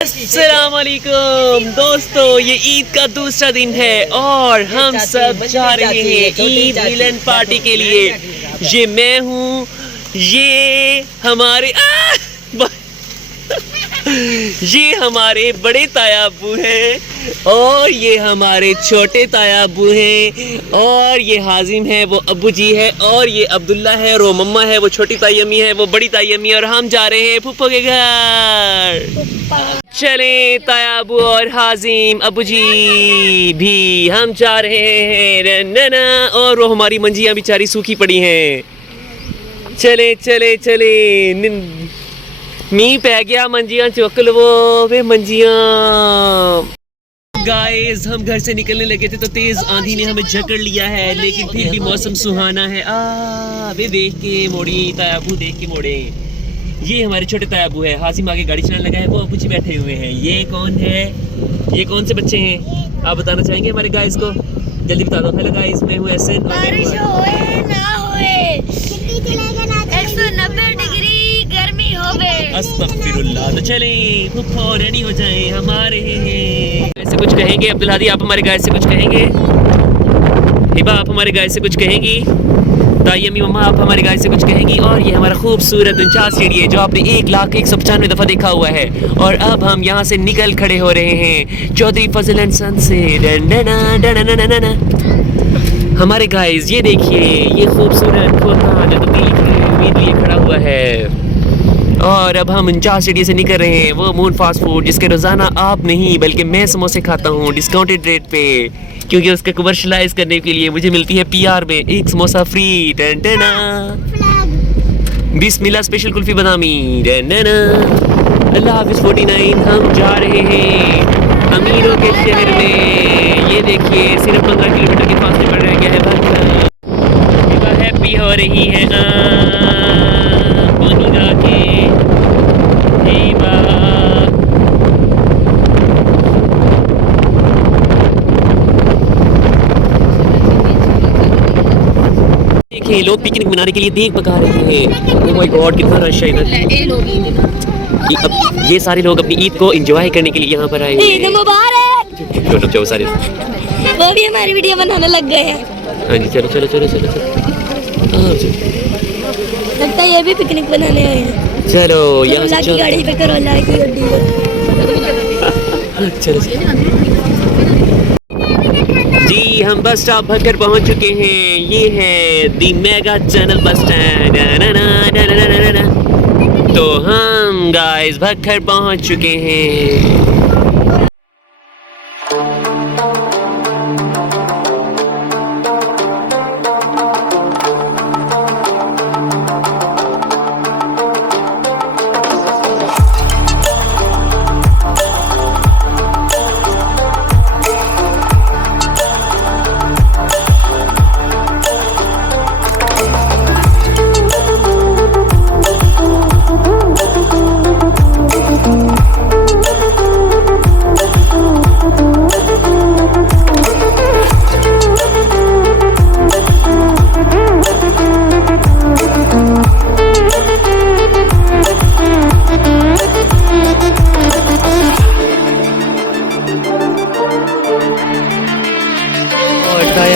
अस्सलाम वालेकुम दोस्तों, ये ईद का दूसरा दिन है और हम सब जा रहे हैं ईद मिलन पार्टी के लिए। ये मैं हूँ, ये हमारे ये हमारे बड़े ताया अब्बू हैं और ये हमारे छोटे ताया अब्बू हैं और ये हाजिम है, वो अब्बू जी है और ये अब्दुल्ला है और वो मम्मा है, वो छोटी ताई अम्मी है, वो बड़ी ताई अम्मी और हम जा रहे हैं फूफो के घर। चले ताया अब्बू और हाजिम अब्बू जी भी हम जा रहे हैं नना, और वो हमारी मंजियाँ बेचारी सूखी पड़ी हैं। चले चले चले मींह पै गया, मंजियाँ चुक लो वे मंजियाँ। गाइस हम घर से निकलने लगे थे तो तेज आंधी ने हमें जकड़ लिया है, लेकिन फिर भी मौसम सुहाना है। वे देख के मोड़ी, तायाबू देख के मोड़े। ये हमारे छोटे तायाबू है, हासिम आगे गाड़ी चलाने लगा है, वो अबू जी बैठे हुए हैं। ये कौन है, ये कौन से बच्चे हैं आप बताना चाहेंगे हमारे गाइस को? जल्दी बता दो। हेलो गाइस, मैं हूँ एहसन। बारिश होए ना होए 190 डिग्री गर्मी होवे। अस्तगफिरुल्लाह। तो चले फुफ्फो रेडी हो जाए, हमारे ऐसे कुछ कहेंगे? अब्दुल हादी आप हमारे गाय से कुछ कहेंगे? हिबा आप हमारे गाय से कुछ कहेंगी? ताई अम्मी मम्मा आप हमारे गाय से कुछ कहेंगी? और ये हमारा खूबसूरत 49 सीढ़ी है जो आपने 1,0195 दफ़ा देखा हुआ है। और अब हम यहाँ से निकल खड़े हो रहे हैं चौधरी फजल एंड सन से। हमारे गाइस ये देखिए, ये खूबसूरत खोता जो तब्दीली लिए खड़ा हुआ है। और अब हम 49 सीढ़ी से निकल रहे हैं, वो मून फास्ट फूड जिसके रोज़ाना आप नहीं बल्कि मैं समोसे खाता हूँ डिस्काउंटेड रेट पे, क्योंकि उसका कमर्शलाइज करने के लिए मुझे मिलती है PR में एक समोसा फ्री। बिस्मिल्लाह स्पेशल कुल्फी बादामी। अल्लाह हाफिज़ 49। हम जा रहे हैं अमीरों के शहर में। ये देखिए सिर्फ 15 किलोमीटर के फासले पर रह गया है। हैप्पी हो रही है लोग पिकनिक मनाने के लिए देख पका रहे हैं। ओह माय गॉड कितना रश है इधर। ये सारे लोग अपनी ईद को एंजॉय करने के लिए यहाँ पर आए हैं। ईद मुबारक। रुक जाओ सारे, वो भी हमारी वीडियो बनाने लग गए हैं। हाँ जी चलो चलो चलो चलो लगता है ये भी पिकनिक बनाने आए हैं। चलो यहाँ से चलो गाड़ी पे करो, अल्लाह की गड्डी चलो जी हम बस स्टॉप भक्कर पहुंच चुके हैं। ये है दी मेगा चैनल बस स्टैंड। तो हम गाइस भक्कर पहुंच चुके हैं।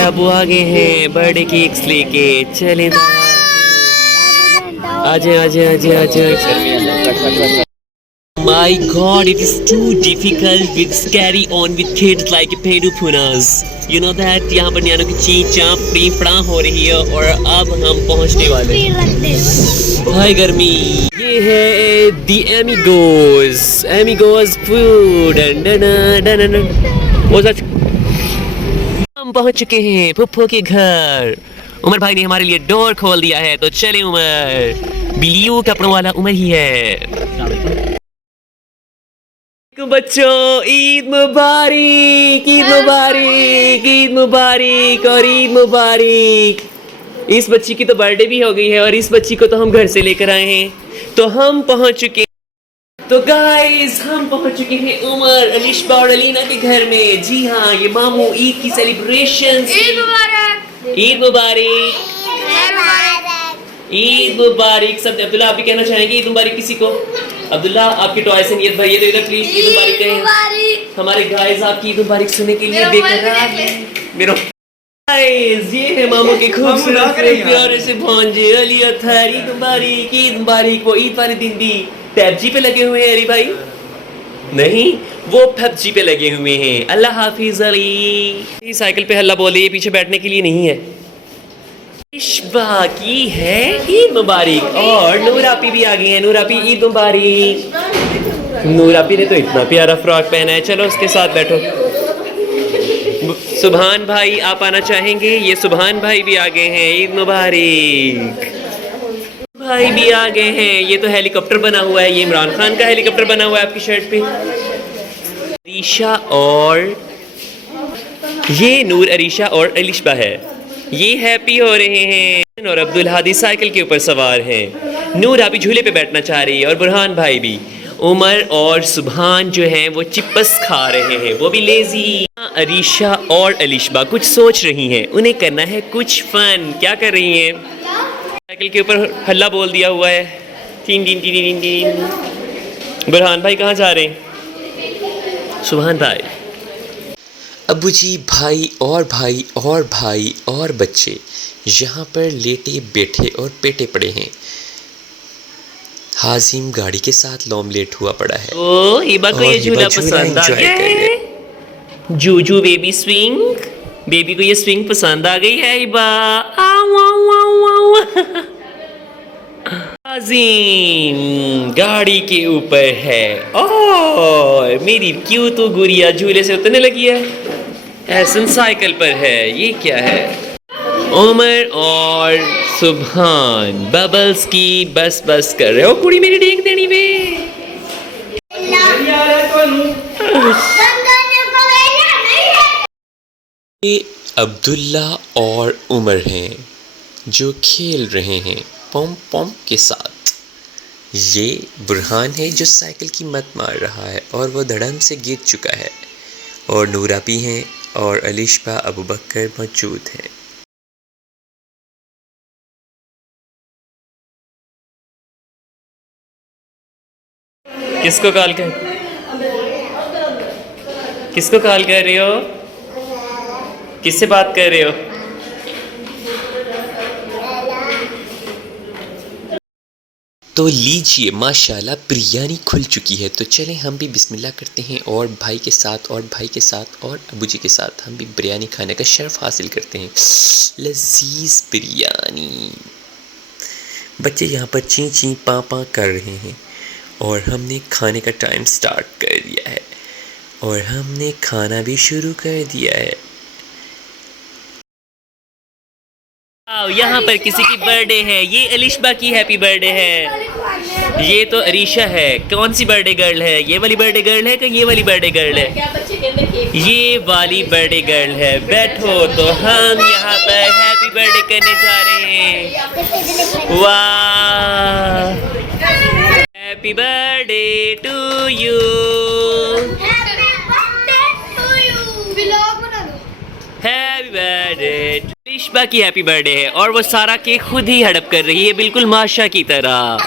अबू आगे हैं बर्थडे केक्स लेके। चले आजे आजे आजे आजे। My God, it is too difficult with carry on with kids like Peru Punas. You know that यहाँ पर नियानों की चींचा पीपड़ा हो रही है और अब हम पहुँचने वाले हैं। हाय गर्मी। ये है The Amigos food। हम पहुँच चुके हैं फुफ्फो के घर। उमर भाई ने हमारे लिए डोर खोल दिया है, तो चले उमर। बिलियो कपड़ों वाला उमर ही है। बच्चों ईद मुबारक, ईद मुबारक, ईद मुबारक और ईद मुबारक। इस बच्ची की तो बर्थडे भी हो गई है और इस बच्ची को तो हम घर से लेकर आए हैं। तो हम पहुंच चुके हैं। तो गाइस हम पहुंच चुके हैं उमर अलिशबा और अलीना के घर में। जी हाँ, ये मामू ईद की सेलिब्रेशन। ईद मुबारक, ईद मुबारक, ईद मुबारक। सब अब्दुल्ला आप भी कहना चाहेंगे ईद मुबारक किसी को? अब्दुल्ला आपके टॉय से नियत भर ये दे इधर प्लीज, ईद मुबारक कहें हमारे गाइस आपकी ईद मुबारक सुनने के लिए बेकरार हैं। मेरा गाइस ये है मामू के खूबसूरत से प्यारे से भांजे अली अथर, ईद मुबारक। वो ईद वाले दिन भी PUBG पे लगे हुए हैं अली भाई, नहीं वो PUBG पे लगे हुए हैं। अल्लाह हाफिज अली। साइकिल पे हल्ला बोले, ये पीछे बैठने के लिए नहीं है। इश्बा की है ईद मुबारक और नूरापी भी आ गई है। नूरापी ईद मुबारक। नूरापी ने तो इतना प्यारा फ्रॉक पहना है, चलो उसके साथ बैठो। सुभान भाई आप आना चाहेंगे? ये सुभान भाई भी आ गए हैं, ईद मुबारक। भाई भी आ गए हैं। ये तो हेलीकॉप्टर बना हुआ है, ये इमरान खान का हेलीकॉप्टर बना हुआ है आपकी शर्ट पे। अरीशा और ये नूर अरीशा और अलिशबा है, ये हैप्पी हो रहे हैं। और अब्दुल हादी साइकिल के ऊपर सवार हैं। नूर अभी झूले पे बैठना चाह रही है और बुरहान भाई भी। उमर और सुभान जो हैं वो चिप्स खा रहे हैं, वो भी लेजी। अरीशा और अलिशबा कुछ सोच रही हैं, उन्हें करना है कुछ फन। क्या कर रही हैं? साइकिल के ऊपर हल्ला बोल दिया हुआ है, tin tin tin tin tin. Burhan भाई कहाँ जा रहे हैं? सुभान भाई। अबू जी भाई और बच्चे यहाँ पर लेटे बैठे और पेटे पड़े हैं। हाजिम गाड़ी के साथ लॉमलेट हुआ पड़ा है। ओ हिबा को ये झूला पसंद आ गया है। जूजू बेबी स्विंग, बेबी को ये स्विंग पसंद आ गई है हिबा। हाजिम गाड़ी के ऊपर है और मेरी क्यों तो गुड़िया झूले से उतरने लगी है। एहसन साइकिल पर है, ये क्या है? उमर और सुभान बबल्स की बस कर रहे हो। कुड़ी मेरी देख देनी बे। ये अब्दुल्ला और उमर हैं जो खेल रहे हैं पॉम पॉम के साथ। ये बुरहान है जो साइकिल की मत मार रहा है और वो धड़म से गिर चुका है। और नूरा भी हैं और अलिशबा अबू बकर मौजूद हैं। किसको कॉल कर रहे हो? किससे बात कर रहे हो? तो लीजिए माशाल्लाह बिरयानी खुल चुकी है, तो चलें हम भी बिस्मिल्लाह करते हैं और भाई के साथ और अबू जी के साथ हम भी बिरयानी खाने का शर्फ हासिल करते हैं। लजीज बिरयानी। बच्चे यहाँ पर ची ची पा कर रहे हैं और हमने खाने का टाइम स्टार्ट कर दिया है और हमने खाना भी शुरू कर दिया है। यहाँ पर किसी की बर्थडे है, ये अलिशबा की हैप्पी बर्थडे है। ये तो अरीशा है। कौन सी बर्थडे गर्ल है? ये वाली बर्थडे गर्ल है कि ये वाली बर्थडे गर्ल है? ये वाली बर्थडे गर्ल है। बैठो तो हम यहाँ पर हैप्पी बर्थडे करने जा रहे हैं। वाह, happy birthday to you. Happy birthday. Alishba की हैप्पी बर्थडे है और वो सारा केक खुद ही हड़प कर रही है, बिल्कुल माशा की तरह।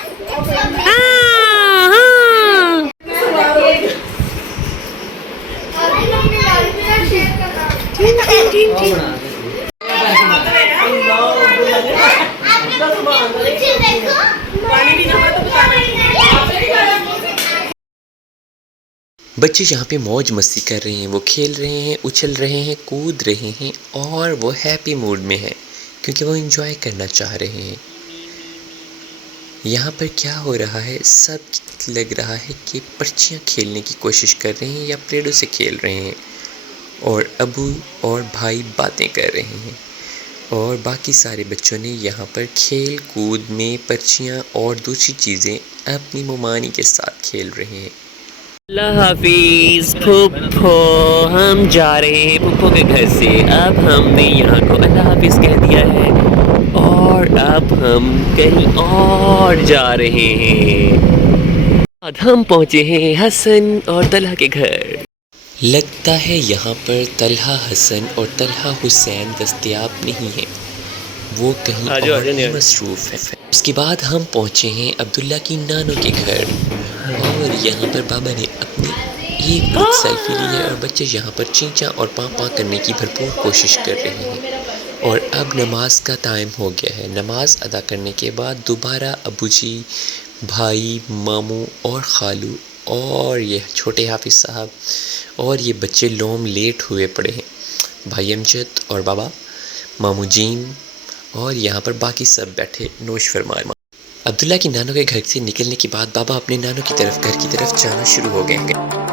बच्चे यहाँ पे मौज मस्ती कर रहे हैं, वो खेल रहे हैं, उछल रहे हैं, कूद रहे हैं और वो हैप्पी मूड में है क्योंकि वो एंजॉय करना चाह रहे हैं। यहाँ पर क्या हो रहा है, सब लग रहा है कि पर्चियाँ खेलने की कोशिश कर रहे हैं या प्लेडो से खेल रहे हैं और अबू और भाई बातें कर रहे हैं और बाकी सारे बच्चों ने यहाँ पर खेल कूद में पर्चियाँ और दूसरी चीज़ें अपनी मुमानी के साथ खेल रहे हैं। अल्लाह हाफिज फुप्पो, हम जा रहे हैं फुप्पो के घर से। अब हमने यहाँ को अल्लाह हाफिज कह दिया है और अब हम कहीं और जा रहे हैं। आज हम पहुँचे हैं हसन और तलहा के घर। लगता है यहाँ पर तलहा हसन और तलहा हुसैन दस्तयाब नहीं है। वो कहीं और ही मसरूफ़ है। उसके बाद हम पहुँचे हैं अब्दुल्ला की नानों के घर और यहाँ पर बाबा ने अपनी एक सेल्फी ली है और बच्चे यहाँ पर चींचा और पाँ करने की भरपूर कोशिश कर रहे हैं। और अब नमाज का टाइम हो गया है। नमाज अदा करने के बाद दोबारा अबू जी, भाई, मामू और खालू और ये छोटे हाफिज़ साहब और ये बच्चे लोम लेट हुए पड़े हैं। भाई अमजद और बाबा, मामू जीम और यहाँ पर बाकी सब बैठे नोश फरमाए। अब्दुल्ला की नानों के घर से निकलने के बाद बाबा अपने नानों की तरफ घर की तरफ जाना शुरू हो गए।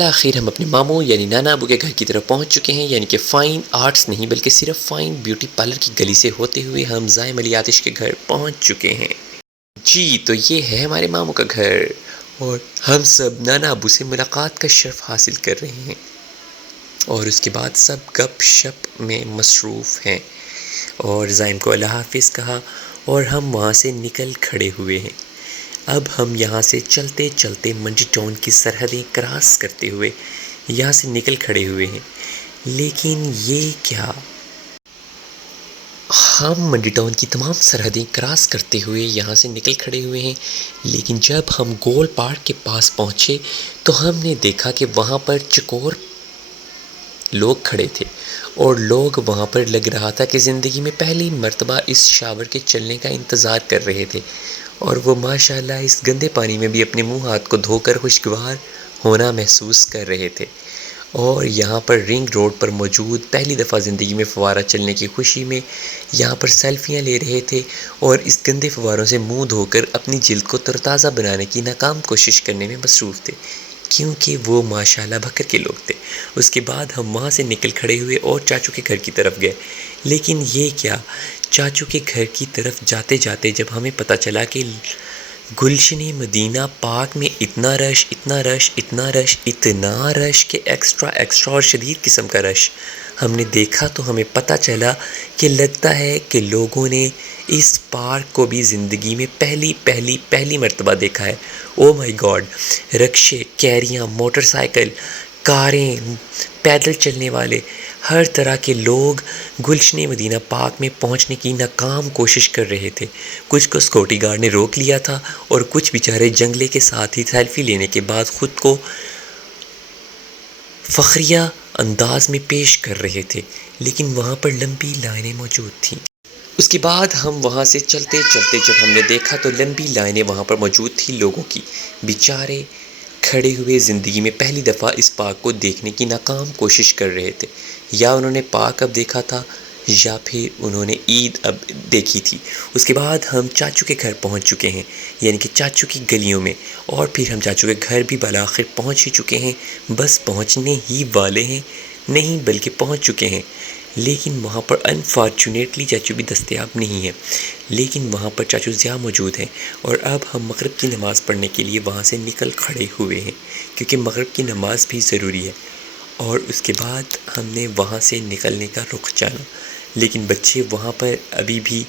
आखिर हम अपने मामू यानी नाना अबू के घर की तरफ पहुंच चुके हैं। यानी कि फ़ाइन आर्ट्स नहीं बल्कि सिर्फ फ़ाइन ब्यूटी पार्लर की गली से होते हुए हम ज़ायम अली आतिश के घर पहुंच चुके हैं। जी तो ये है हमारे मामू का घर और हम सब नाना अबू से मुलाकात का शर्फ हासिल कर रहे हैं और उसके बाद सब गप शप में मसरूफ़ हैं और ज़ायम को अल्लाह हाफिज़ कहा और हम वहाँ से निकल खड़े हुए हैं। अब हम यहाँ से चलते चलते मंडी टाउन की सरहदें क्रॉस करते हुए यहाँ से निकल खड़े हुए हैं। लेकिन ये क्या, हम मंडी टाउन की तमाम सरहदें क्रॉस करते हुए यहाँ से निकल खड़े हुए हैं। लेकिन जब हम गोल पार्क के पास पहुँचे तो हमने देखा कि वहाँ पर चकोर लोग खड़े थे और लोग वहाँ पर लग रहा था कि ज़िंदगी में पहली मर्तबा इस शावर के चलने का इंतज़ार कर रहे थे और वो माशाल्लाह इस गंदे पानी में भी अपने मुंह हाथ को धोकर खुशगवार होना महसूस कर रहे थे। और यहाँ पर रिंग रोड पर मौजूद पहली दफ़ा ज़िंदगी में फवारा चलने की खुशी में यहाँ पर सेल्फियाँ ले रहे थे और इस गंदे फवारों से मुंह धोकर अपनी जिल्द को तरताज़ा बनाने की नाकाम कोशिश करने में मसरूफ़ थे क्योंकि वो माशाल्लाह भक्कर के लोग थे। उसके बाद हम वहाँ से निकल खड़े हुए और चाचू के घर की तरफ गए। लेकिन ये क्या, चाचू के घर की तरफ जाते जाते जब हमें पता चला कि गुलशन मदीना पार्क में इतना रश कि एक्स्ट्रा और शदीद किस्म का रश हमने देखा तो हमें पता चला कि लगता है कि लोगों ने इस पार्क को भी ज़िंदगी में पहली मर्तबा देखा है। ओ माय गॉड, रिक्शे, कैरियाँ, मोटरसाइकिल, कारें, पैदल चलने वाले, हर तरह के लोग गुलशन मदीना पार्क में पहुंचने की नाकाम कोशिश कर रहे थे। कुछ को सिक्योरिटी गार्ड ने रोक लिया था और कुछ बेचारे जंगले के साथ ही सेल्फी लेने के बाद ख़ुद को फ़ख्रिया अंदाज में पेश कर रहे थे। लेकिन वहाँ पर लंबी लाइनें मौजूद थीं। उसके बाद हम वहाँ से चलते चलते जब हमने देखा तो लंबी लाइनें वहाँ पर मौजूद थी लोगों की। बेचारे खड़े हुए ज़िंदगी में पहली दफ़ा इस पार्क को देखने की नाकाम कोशिश कर रहे थे। या उन्होंने पार्क अब देखा था या फिर उन्होंने ईद अब देखी थी। उसके बाद हम चाचू के घर पहुंच चुके हैं, यानी कि चाचू की गलियों में, और फिर हम चाचू के घर भी बालाखिर पहुंच ही चुके हैं। बस पहुंचने ही वाले हैं, नहीं बल्कि पहुंच चुके हैं। लेकिन वहाँ पर अनफॉर्चुनेटली चाचू भी दस्तयाब नहीं है। लेकिन वहाँ पर चाचू ज़िया मौजूद हैं और अब हम मगरिब की नमाज़ पढ़ने के लिए वहाँ से निकल खड़े हुए हैं क्योंकि मगरिब की नमाज़ भी ज़रूरी है। और उसके बाद हमने वहाँ से निकलने का रुख जाना। लेकिन बच्चे वहाँ पर अभी भी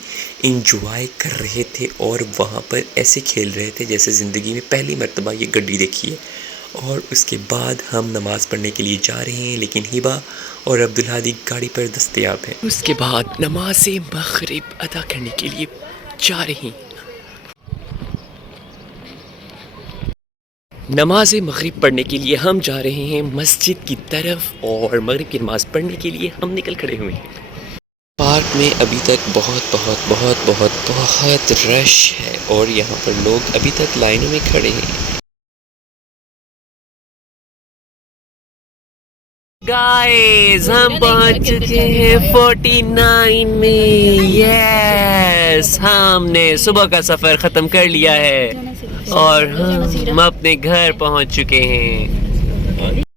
इंजॉय कर रहे थे और वहाँ पर ऐसे खेल रहे थे जैसे ज़िंदगी में पहली मर्तबा ये गड्डी देखी है। और उसके बाद हम नमाज़ पढ़ने के लिए जा रहे हैं, लेकिन हिबा और अब्दुल हादी गाड़ी पर दस्तयाब हैं। उसके बाद नमाज मगरिब अदा करने के लिए जा रहे हैं। नमाज मगरिब पढ़ने के लिए हम जा रहे हैं मस्जिद की तरफ और मगरिब की नमाज़ पढ़ने के लिए हम निकल खड़े हुए हैं। पार्क में अभी तक बहुत रश है और यहाँ पर लोग अभी तक लाइनों में खड़े हैं। गाइस, हम पहुंच चुके हैं 49 में। यस, हमने सुबह का सफ़र ख़त्म कर लिया है और हम अपने घर पहुंच चुके हैं।